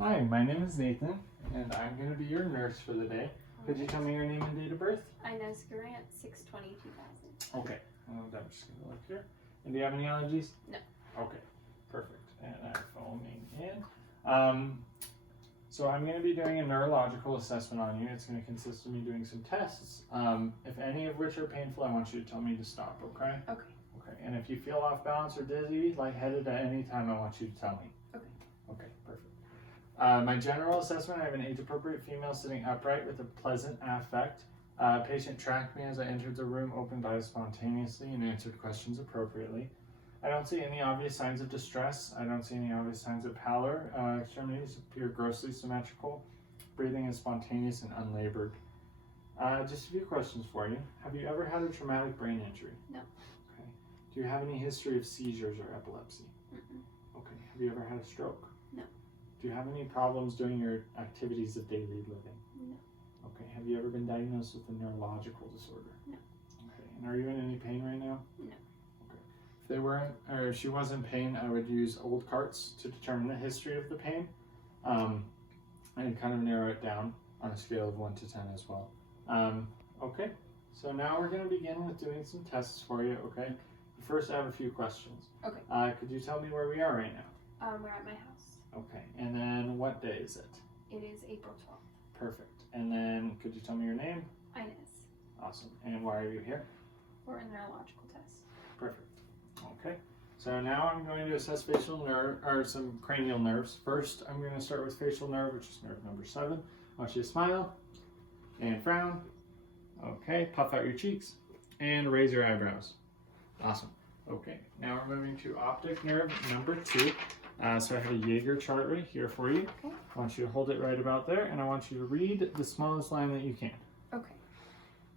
Hi, my name is Nathan, and I'm going to be your nurse for the day. Could you tell me your name and date of birth? Inez Grant, 6/20/2000. Okay, I'm just going to look here. And do you have any allergies? No. Okay, perfect. And I'm foaming in. So I'm going to be doing a neurological assessment on you. It's going to consist of me doing some tests. If any of which are painful, I want you to tell me to stop, okay? Okay. Okay, and if you feel off balance or dizzy, lightheaded at any time, I want you to tell me. Okay. Okay, perfect. My general assessment, I have an age-appropriate female sitting upright with a pleasant affect. Patient tracked me as I entered the room, opened eyes spontaneously, and answered questions appropriately. I don't see any obvious signs of distress. I don't see any obvious signs of pallor. Extremities appear grossly symmetrical. Breathing is spontaneous and unlabored. Just a few questions for you. Have you ever had a traumatic brain injury? No. Okay. Do you have any history of seizures or epilepsy? Mm-mm. Okay. Have you ever had a stroke? No. Do you have any problems doing your activities of daily living? No. Okay. Have you ever been diagnosed with a neurological disorder? No. Okay. And are you in any pain right now? No. If they weren't, or if she was in pain, I would use old carts to determine the history of the pain, and kind of narrow it down on a scale of 1 to 10 as well. Okay, so now we're going to begin with doing some tests for you, okay? First, I have a few questions. Okay. Could you tell me where we are right now? We're at my house. Okay, and then what day is it? It is April 12th. Perfect. And then could you tell me your name? Inez. Awesome. And why are you here? For a neurological test. Perfect. Okay, so now I'm going to assess facial nerve, or some cranial nerves. First, I'm going to start with facial nerve, which is nerve number 7. I want you to smile and frown. Okay, puff out your cheeks and raise your eyebrows. Awesome. Okay, now we're moving to optic nerve number 2. So I have a Jaeger chart right here for you. Okay. I want you to hold it right about there, and I want you to read the smallest line that you can. Okay.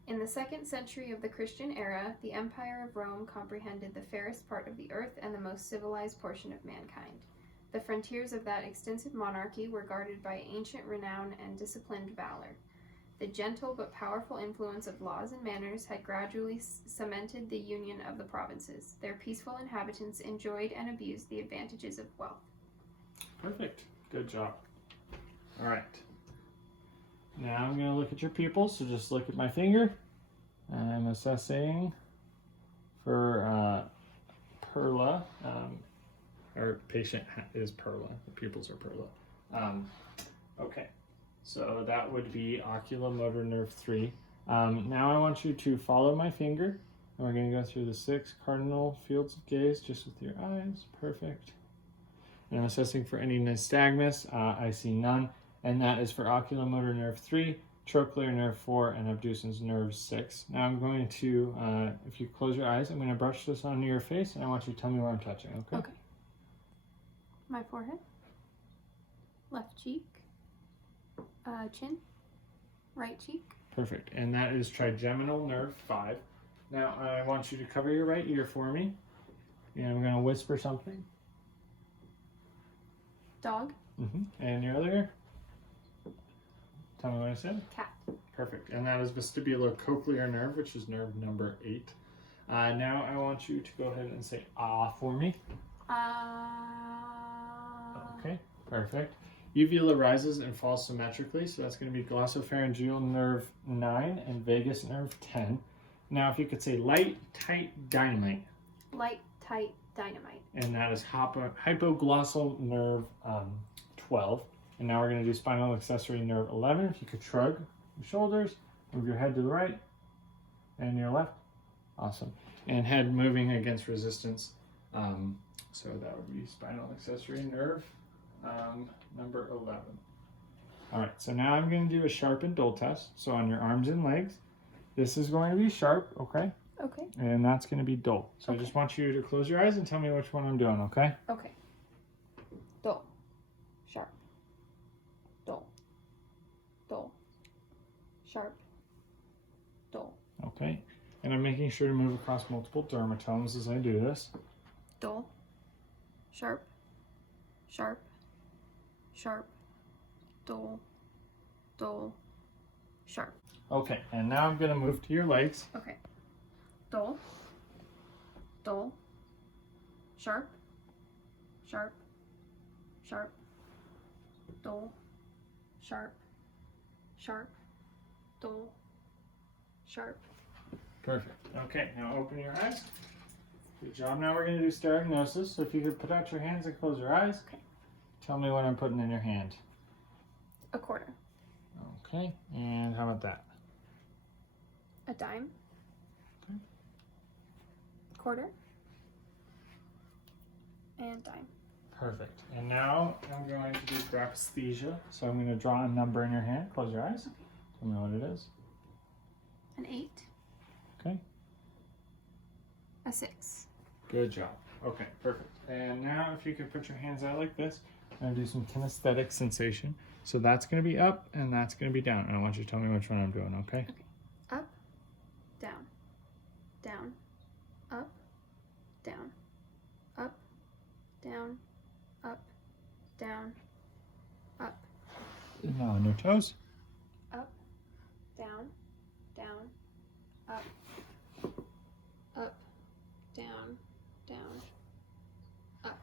In the 2nd century of the Christian era, the Empire of Rome comprehended the fairest part of the earth and the most civilized portion of mankind. The frontiers of that extensive monarchy were guarded by ancient renown and disciplined valor. The gentle but powerful influence of laws and manners had gradually cemented the union of the provinces. Their peaceful inhabitants enjoyed and abused the advantages of wealth. Perfect. Good job. All right. Now I'm going to look at your pupils, so just look at my finger. I'm assessing for Perla. Our patient is Perla. The pupils are Perla. Okay, so that would be oculomotor nerve 3. Now I want you to follow my finger, and we're going to go through the 6 cardinal fields of gaze just with your eyes. Perfect. And I'm assessing for any nystagmus. I see none. And that is for oculomotor nerve 3, trochlear nerve 4, and abducens nerve 6. Now I'm going to, if you close your eyes, I'm going to brush this onto your face, and I want you to tell me where I'm touching, okay? Okay. My forehead, left cheek, chin, right cheek. Perfect. And that is trigeminal nerve 5. Now I want you to cover your right ear for me, and I'm going to whisper something. Dog. And your other ear? Tell me what I said. Cat. Perfect. And that is vestibulocochlear nerve, which is nerve number 8. Now I want you to go ahead and say ah for me. Okay, perfect. Uvula rises and falls symmetrically, so that's going to be glossopharyngeal nerve 9 and vagus nerve 10. Now if you could say light, tight, dynamite. Light, tight, dynamite. And that is hypoglossal nerve 12. And now we're going to do spinal accessory nerve 11. If you could shrug your shoulders, move your head to the right and your left. Awesome. And head moving against resistance. So that would be spinal accessory nerve number 11. All right, so now I'm going to do a sharp and dull test. So on your arms and legs, this is going to be sharp, okay? Okay. And that's going to be dull. So Okay. I just want you to close your eyes and tell me which one I'm doing, okay? Okay. Dull. Sharp. Dull. Dull. Sharp. Dull. Okay. And I'm making sure to move across multiple dermatomes as I do this. Dull. Sharp. Sharp. Sharp. Dull. Dull. Sharp. Okay, and now I'm going to move to your legs. Okay. Dull. Dull. Sharp. Sharp. Sharp. dull, sharp, sharp, dull, sharp. Perfect. Okay, now open your eyes. Good job. Now we're going to do diagnosis. So if you could put out your hands and close your eyes. Okay. Tell me what I'm putting in your hand. A quarter. Okay, and how about that? A dime. Okay. Quarter. And dime. Perfect. And now I'm going to do graphesthesia. So I'm going to draw a number in your hand. Close your eyes. Tell me what it is. An 8. Okay. A 6. Good job. Okay, perfect. And now if you could put your hands out like this, I'm going to do some kinesthetic sensation. So that's going to be up and that's going to be down. And I want you to tell me which one I'm doing, okay? Okay. Up, down, down, up, down, up, down, up, down, up. Now on your toes. Up, down, down, up, up, down, down, up.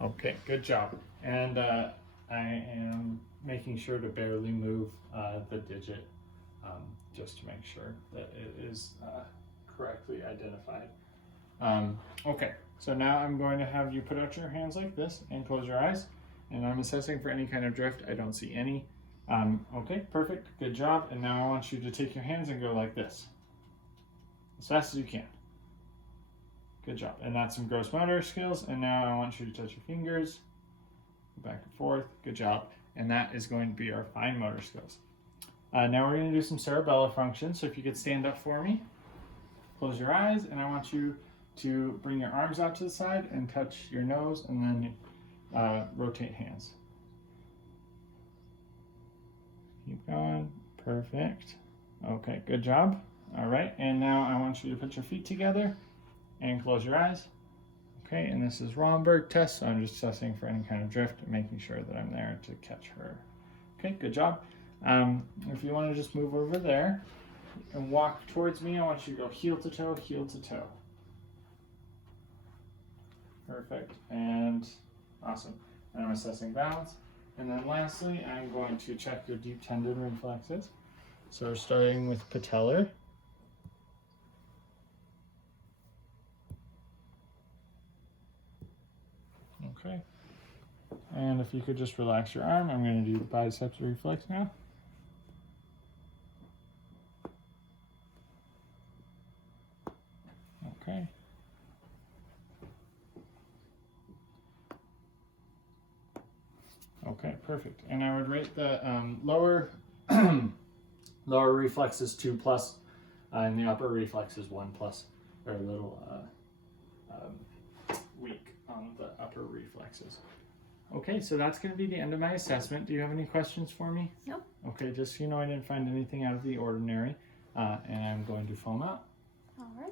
Okay, good job. And I am making sure to barely move the digit just to make sure that it is correctly identified. Okay, so now I'm going to have you put out your hands like this and close your eyes. And I'm assessing for any kind of drift. I don't see any. Okay, perfect. Good job. And now I want you to take your hands and go like this. As fast as you can. Good job. And that's some gross motor skills. And now I want you to touch your fingers. Back and forth. Good job. And that is going to be our fine motor skills. Now we're going to do some cerebellar function. So if you could stand up for me. Close your eyes. And I want you to bring your arms out to the side and touch your nose. And then rotate hands. Keep going. Perfect. Okay, good job. All right, and now I want you to put your feet together and close your eyes. Okay, and this is Romberg test, so I'm just assessing for any kind of drift and making sure that I'm there to catch her. Okay, good job. If you want to just move over there and walk towards me, I want you to go heel to toe, heel to toe. Perfect, and awesome. And I'm assessing balance. And then lastly, I'm going to check your deep tendon reflexes. So we're starting with patellar. Okay. And if you could just relax your arm, I'm going to do the biceps reflex now. Okay. Okay, perfect. And I would rate the lower lower reflexes 2+, and the upper reflexes 1+. They're a little weak on the upper reflexes. Okay, so that's going to be the end of my assessment. Do you have any questions for me? No. Okay, just so you know, I didn't find anything out of the ordinary, and I'm going to foam out. All right.